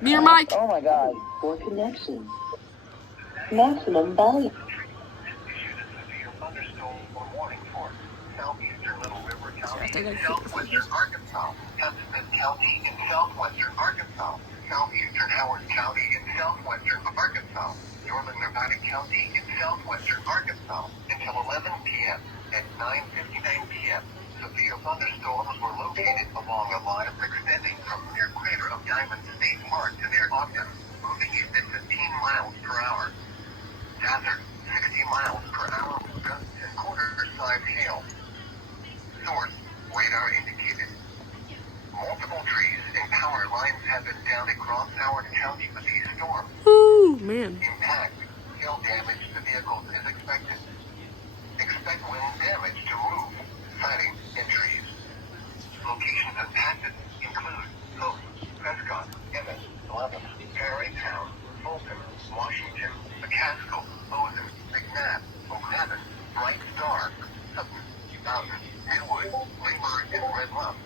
Near mic. Oh my God. Poor connection. Maximum volume. Thunderstorm warning for southeastern Little River County, I think I southwestern Arkansas, Hudson County in southwestern Arkansas, southeastern Howard County in southwestern Arkansas, northern Nevada County in southwestern Arkansas until 11 p.m. At 9:59 p.m., severe thunderstorms were located along a line extending from near crater of Diamond State Park to near Ogden, moving east at 15 miles per hour. Hazard, 60 miles per hour with gusts and quarter-size hail. Source, radar indicated. Multiple trees and power lines have been down across Howard County with these storms. Ooh, man. Impact, hail damage to vehicles is expected. Expect wind damage to roof, siding, and trees. Locations impacted include Hope, Prescott, Emmett, Lebanon, Tarrytown, Fulton, Washington, McCaskill, Bozeman, McNabb, O'Haven, Bright Star, Sutton, Mountain, Midwood, Lindbergh, and Red Bluff.